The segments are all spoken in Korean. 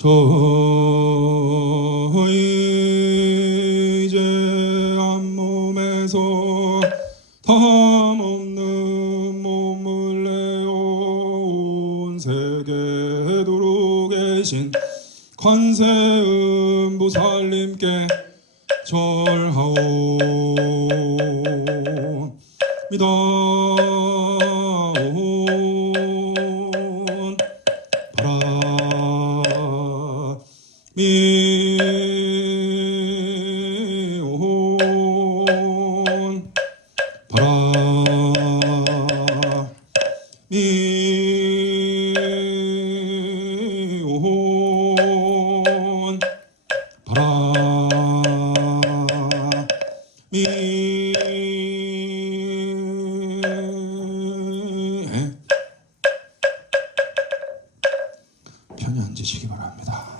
저희 이제 한 몸에서 탐 없는 몸을 내어온 세계 두루 계신 관세음 보살님께 절하옵니다. 가지시기 바랍니다.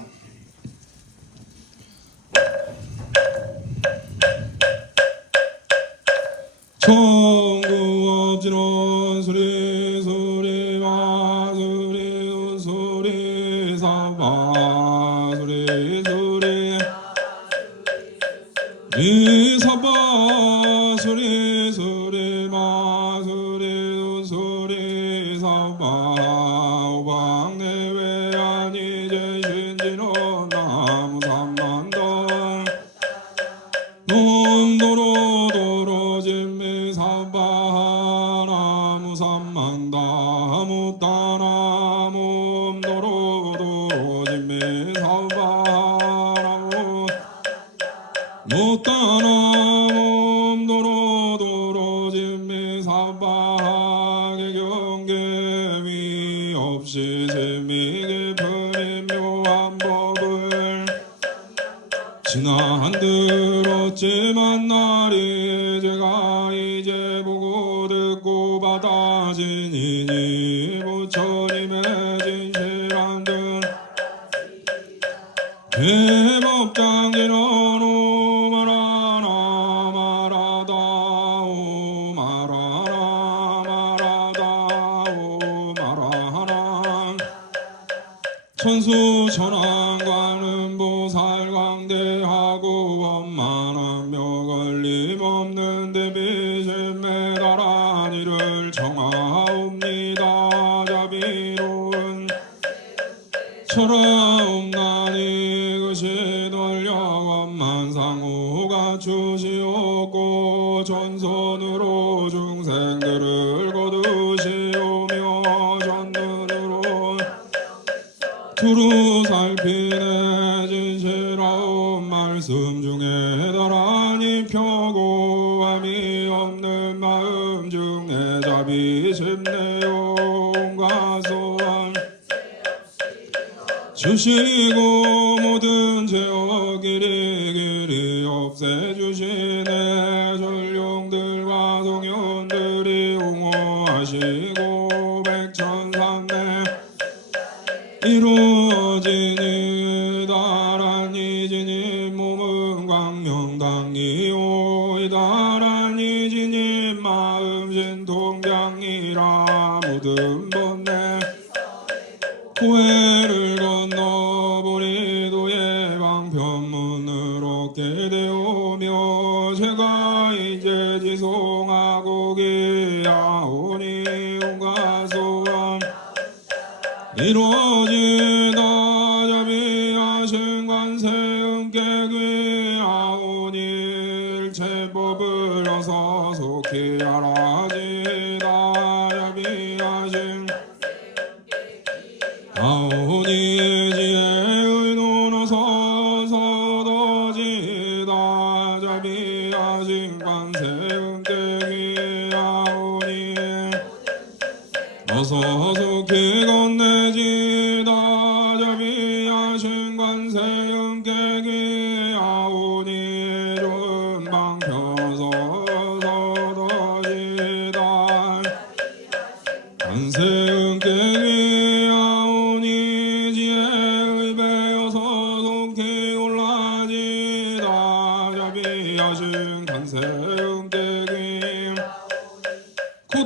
그렇지만 나리 제가 이제 보고 듣고 받아지니니. 주시고 모든 죄 제가 이제 지송하고 계하오니 온갖 소원 이루 아진관 세운대기 아오니. 어서 어서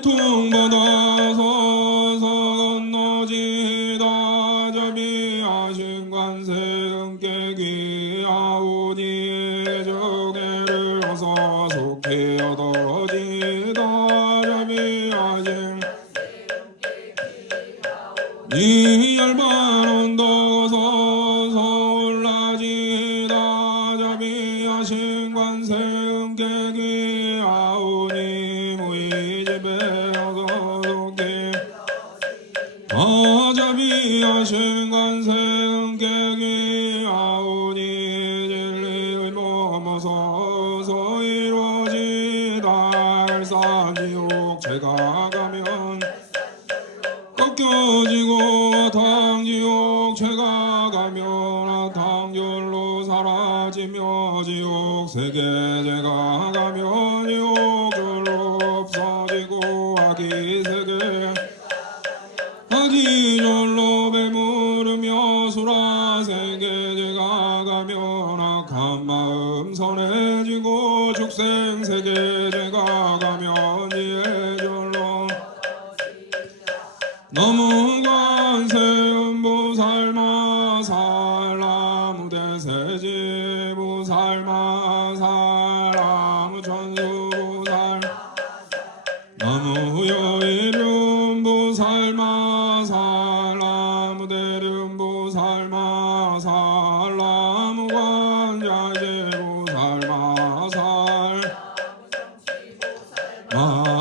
고통받아서 건너지. 你要学干脆。 연약한 마음 선해지고 축생 세계 제가 가면 예절로. 너무 Ah.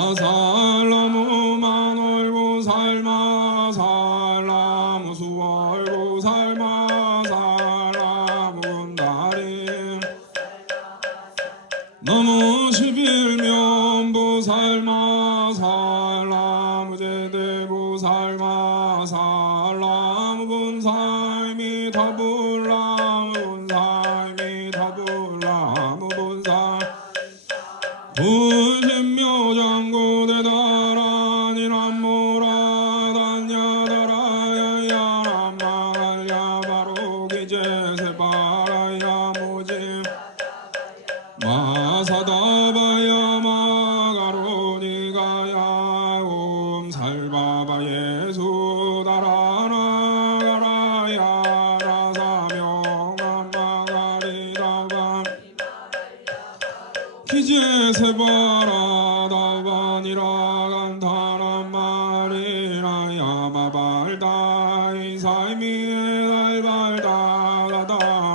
할발다라다.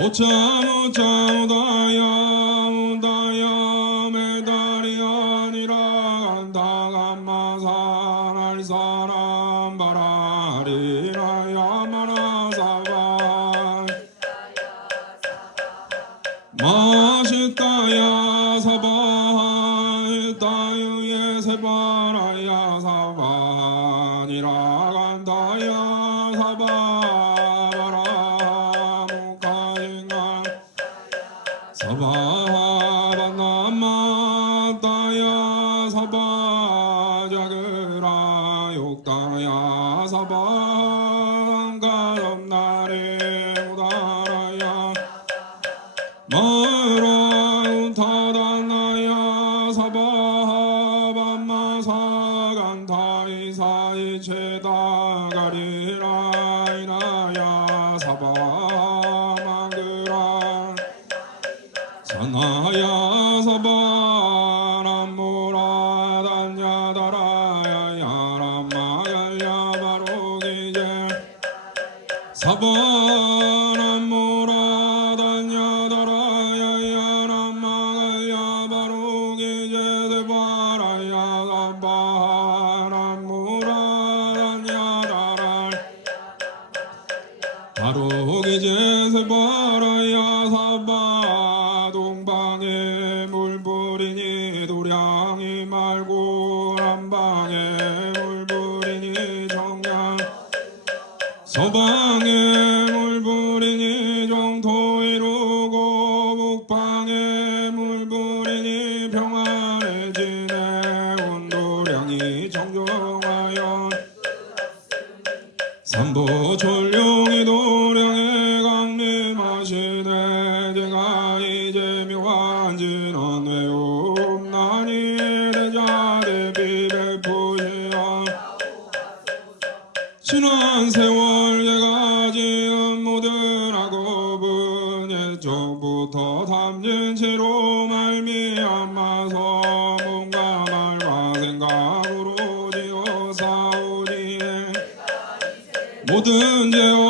오참 오참 오다야 Namah Namah Come on. 저방에 몰고. 전부터 삼진치로 말미암아서 몸과 말과 생각으로 지어 사오니 모든 죄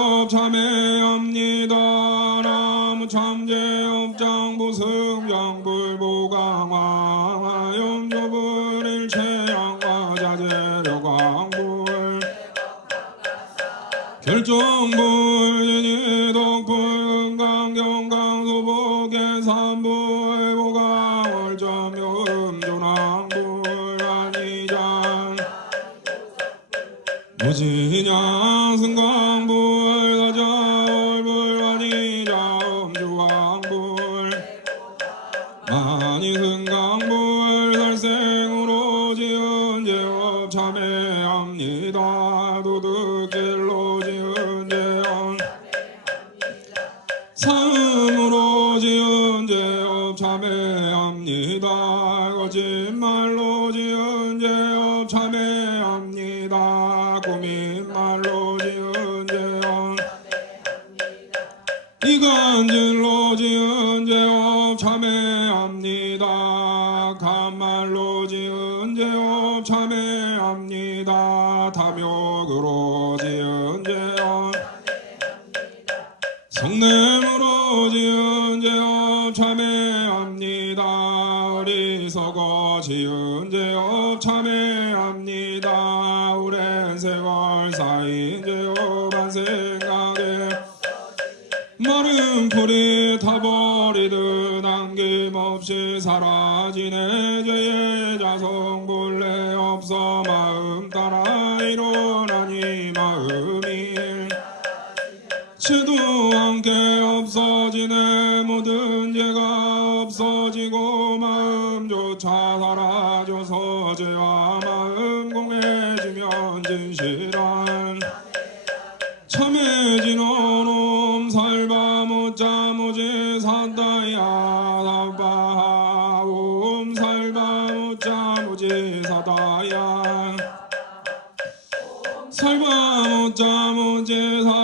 무지냐 생각 참회합니다. 고민 말로 지은 죄악 이간질로 지은 죄악 생각에 마른 풀이 타버리듯 남김없이 사라지네 죄의 자성부. 산다야 삼바옴 살바오짜 무지 사다야. 살바오짜 무지 사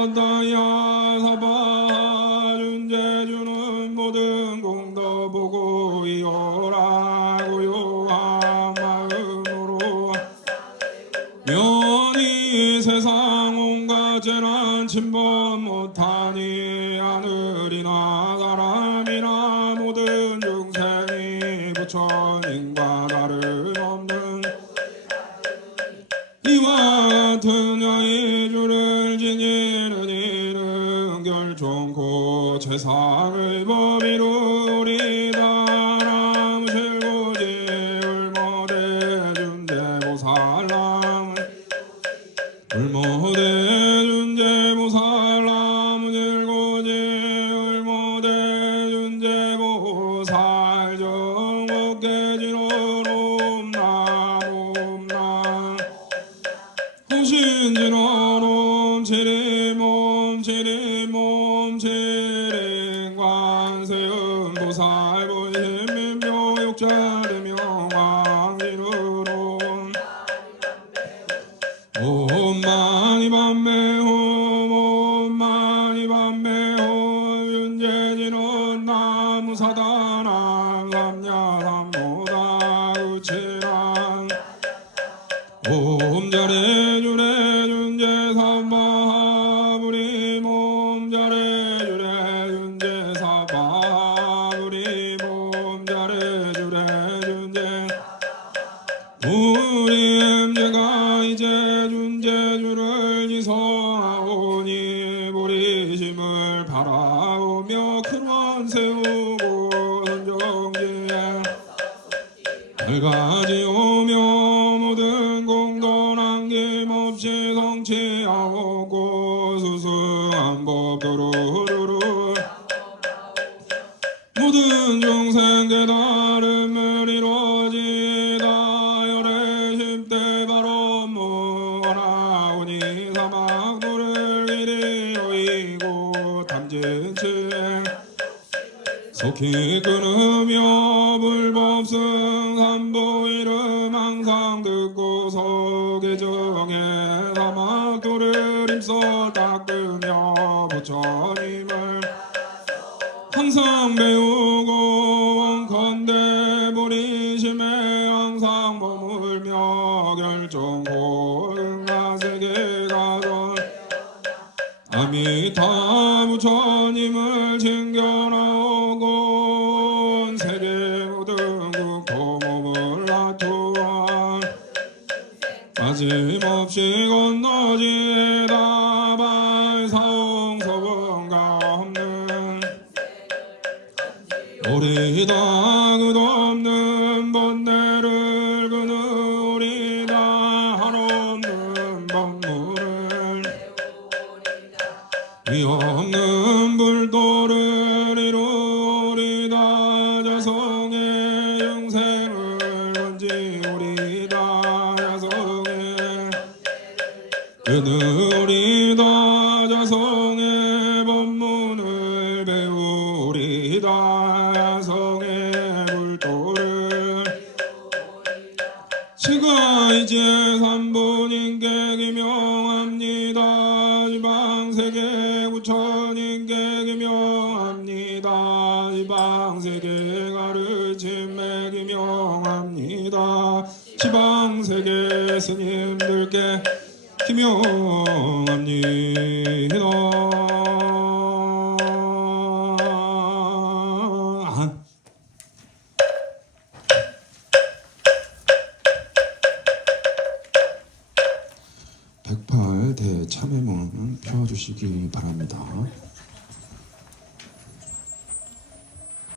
인생과 다를없는 이와 같은 여의 주를 지니는 이는 결정코 세상을 범위로 모든 중생 깨달음을 이루어지다. 열의 십대 바로 모하나오니 사막도를 이리 오이고 탐진치에 속히 끊으며 불법승 삼보 이름 항상 듣고 서계정에 사막도를 힘써 닦으며 부처님을 항상 배우 항상 머물며 결정 고 응가세계 가 전 아미타 부처님을 위 인계 기명합니다. 지방세계 가르침에 기명합니다. 지방세계 스님들께 기명합니다